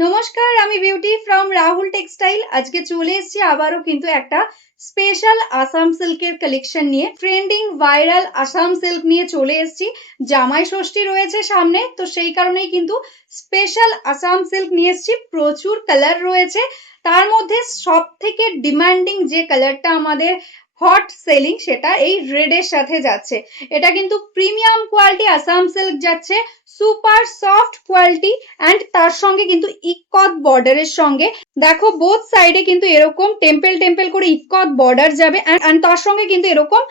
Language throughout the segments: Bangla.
নমস্কার, আমি বিউটি ফ্রম রাহুল টেক্সটাইল। আজকে চলে এসেছি আবারও কিন্তু একটা স্পেশাল আসাম সিল্কের কালেকশন নিয়ে। ট্রেন্ডিং ভাইরাল আসাম সিল্ক নিয়ে চলে এসেছি। জামাই ষষ্ঠী রয়েছে সামনে, তো সেই কারণেই কিন্তু স্পেশাল আসাম সিল্ক নিয়ে এসেছি। প্রচুর কালার রয়েছে, তার মধ্যে সব থেকে ডিমান্ডিং যে কালারটা আমাদের হট সেলিং সেটা এই রেড এর সাথে যাচ্ছে। এটা কিন্তু প্রিমিয়াম কোয়ালিটি আসাম সিল্ক যাচ্ছে, সুপার সফট কোয়ালিটি, অ্যান্ড তার সঙ্গে কিন্তু ইক্কত বর্ডারের সঙ্গে দেখো বোথ সাইডে কিন্তু এরকম টেম্পল টেম্পল করে ইক্কত বর্ডার যাবে, অ্যান্ড তার সঙ্গে কিন্তু এরকম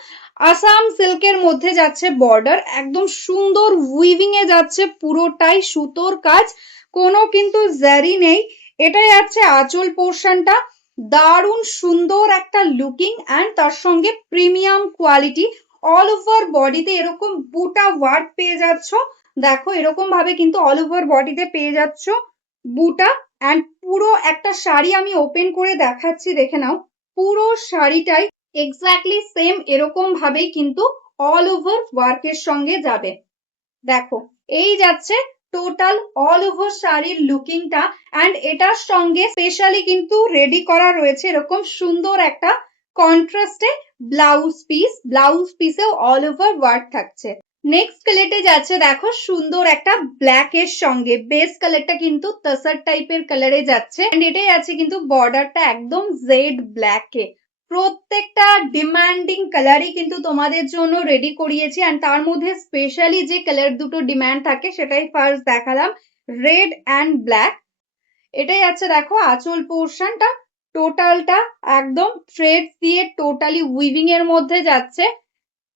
আসাম সিল্কের মধ্যে যাচ্ছে বর্ডার। একদম সুন্দর উইভিং এ যাচ্ছে, পুরোটাই সুতোর কাজ, কোনো কিন্তু জারি নেই। এটা যাচ্ছে আঁচল পোর্শনটা, দারুণ সুন্দর একটা লুকিং, অ্যান্ড তার সঙ্গে প্রিমিয়াম কোয়ালিটি। অল ওভার বডিতে এরকম বুটা ওয়ার্ক পেয়ে যাচ্ছ। দেখো এরকম ভাবে কিন্তু অল ওভার বডিতে পেয়ে যাচ্ছ বুটা, অ্যান্ড পুরো একটা শাড়ি আমি ওপেন করে দেখাচ্ছি, দেখে নাও। পুরো শাড়িটাই এক্স্যাক্টলি সেম এরকম ভাবেই কিন্তু অল ওভার ওয়ার্কের সঙ্গে যাবে। দেখো এই যাচ্ছে টোটাল অল ওভার শাড়ির লুকিংটা, অ্যান্ড এটার সঙ্গে স্পেশালি কিন্তু রেডি করা রয়েছে এরকম সুন্দর একটা কন্ট্রাস্টে ব্লাউজ পিস। ব্লাউজ পিসেও অল ওভার ওয়ার্ক থাকছে। নেক্সট কালারটা যাচ্ছে দেখো সুন্দর একটা ব্ল্যাক এর সঙ্গে, বেস কালারটা কিন্তু তাসার টাইপের কালারে যাচ্ছে, এন্ড এটাই আছে কিন্তু বর্ডারটা একদম জেড ব্ল্যাক এ। প্রত্যেকটা ডিমান্ডিং কালারই কিন্তু তোমাদের জন্য রেডি করিয়েছি, এন্ড তার মধ্যে স্পেশালি যে কালার দুটো ডিমান্ড থাকে সেটাই ফার্স্ট দেখালাম, রেড অ্যান্ড ব্ল্যাক। এটাই আছে দেখো আঁচল পোর্শনটা, টোটালটা একদম থ্রেড দিয়ে টোটালি উইভিং এর মধ্যে যাচ্ছে,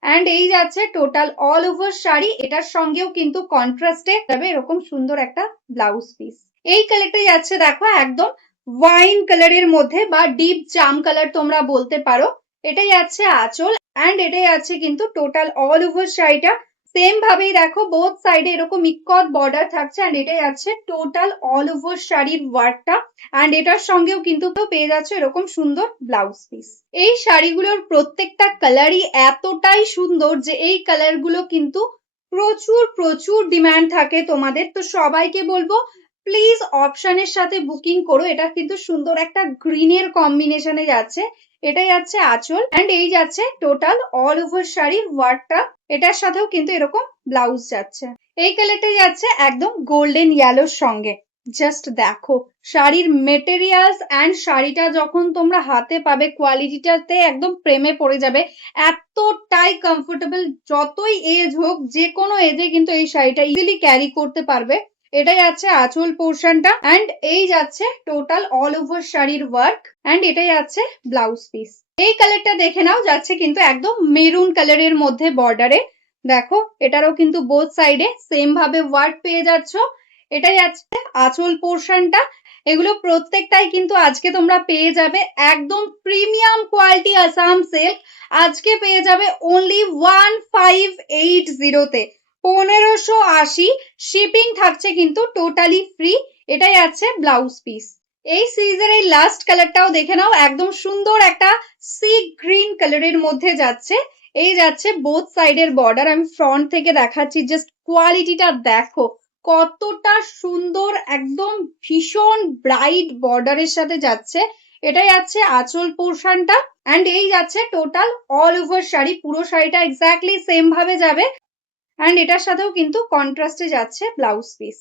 অ্যান্ড এই যাচ্ছে টোটাল অল ওভার শাড়ি। এটার সঙ্গেও কিন্তু কন্ট্রাস্টে যাবে এরকম সুন্দর একটা ব্লাউজ পিস। এই কালারটা যাচ্ছে দেখো একদম ওয়াইন কালারের মধ্যে বা ডিপ জাম কালার তোমরা বলতে পারো। এটাই আছে আঁচল, অ্যান্ড এটাই আছে কিন্তু টোটাল অল ওভার শাড়িটা। সেম ভাবেই দেখো বোথ সাইডে এরকম ইক্কত বর্ডার থাকছে, অ্যান্ড এটাই আছে টোটাল অল ওভার শাড়ির ওয়ার্কটা, অ্যান্ড এটার সঙ্গেও কিন্তু পেয়ে যাচ্ছে এরকম সুন্দর ব্লাউজ পিস। এই শাড়িগুলোর প্রত্যেকটা কালারই এতটাই সুন্দর যে এই কালার গুলো কিন্তু প্রচুর প্রচুর ডিমান্ড থাকে তোমাদের। তো সবাইকে বলবো প্লিজ অপশনের সাথে বুকিং করো। এটা কিন্তু সুন্দর একটা গ্রিনের কম্বিনেশনে যাচ্ছে। এটাই যাচ্ছে আঁচল, অ্যান্ড এই যাচ্ছে টোটাল অল ওভার শাড়ির ওয়ার্কটা। এটার সাথেও কিন্তু এরকম ব্লাউজ যাচ্ছে। এই কালারটা যাচ্ছে একদম গোল্ডেন ইয়েলোর সঙ্গে। জাস্ট দেখো শাড়ির মেটেরিয়ালস অ্যান্ড শাড়িটা যখন তোমরা হাতে পাবে কোয়ালিটিটাতে একদম প্রেমে পড়ে যাবে। এতটাই কমফোর্টেবল, যতই এজ হোক যে কোনো এজে কিন্তু এই শাড়িটা ইজিলি ক্যারি করতে পারবে। এটাই যাচ্ছে আঁচল পোর্শনটা, অ্যান্ড এই যাচ্ছে টোটাল অল ওভার শাড়ির ওয়ার্ক, অ্যান্ড এটাই যাচ্ছে ব্লাউজ পিস। এই কালারটা দেখে নাও, যাচ্ছে কিন্তু একদম মেরুন কালারের মধ্যে বর্ডারে। দেখো এটারও কিন্তু বোথ সাইডে সেম ভাবে ওয়ার্ক পেয়ে যাচ্ছ। এটাই আছে আঁচল পোর্শনটা। এগুলো প্রত্যেকটাই কিন্তু আজকে তোমরা পেয়ে যাবে একদম প্রিমিয়াম কোয়ালিটি আসাম সিল্ক। আজকে পেয়ে যাবে অনলি 1580 তে, 1580। শিপিং থাকছে কিন্তু টোটালি ফ্রি। এটাই আছে ব্লাউজ পিস। এই সিরিজের এই লাস্ট কালারটাও দেখে নাও, একদম সুন্দর একটা সি গ্রিন কালারের মধ্যে যাচ্ছে। এই যাচ্ছে বোথ সাইডের বর্ডার। আমি ফ্রন্ট থেকে দেখাচ্ছি, জাস্ট কোয়ালিটিটা দেখো কতটা সুন্দর, একদম ভীষণ ব্রাইট বর্ডারের সাথে যাচ্ছে। এটাই যাচ্ছে আঁচল পোর্শনটা, অ্যান্ড এই যাচ্ছে টোটাল অল ওভার শাড়ি। পুরো শাড়িটা এক্স্যাক্টলি সেম ভাবে যাবে, অ্যান্ড এটার সাথেও কিন্তু কন্ট্রাস্টে যাচ্ছে ব্লাউজ পিস।